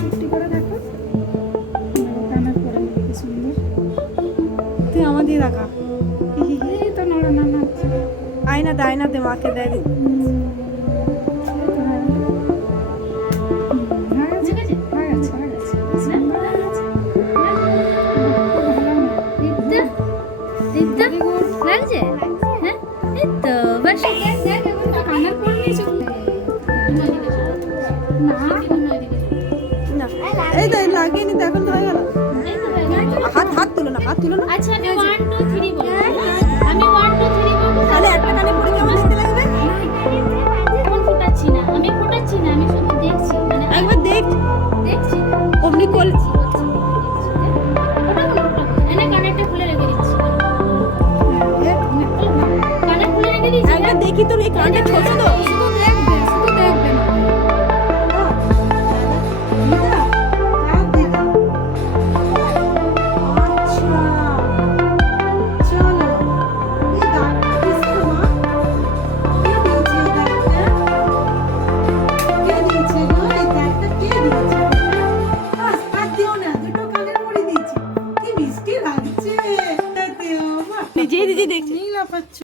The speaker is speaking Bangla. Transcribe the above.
চুপটি করে দেখো, কানের পরে কি সুন্দর। তুই আমার দিয়ে দেখা, এই তো নড়ে না নাচছে। আয়না দে মাকে দেয় দি। লাগছে হ্যাঁ এই তো বাস কানের পরে নিয়েছো না এই তো লাগিয়ে নি, এখন তো হয়ে গেল। হাত তুলো না, হাত তুলো না। আচ্ছা আমি 1 2 3 বলবো, আমি 1 2 3 বলবো, তাহলে একটা কানে পড়ে কেমন দেখতে লাগবে? এখন ফোটাচ্ছি না, আমি শুধু দেখছি, মানে একবার দেখ, দেখছি অমনি কল। এনে কানেরটা খুলে রেখে দিচ্ছি, কানে খুলে রেখে দিচ্ছি। একবার দেখি তোর এই কানটা ছোট তো। শুধু দেখবে, শুধু দেখবে না। নিজেই দেখছি। নীলা পাচ্ছ।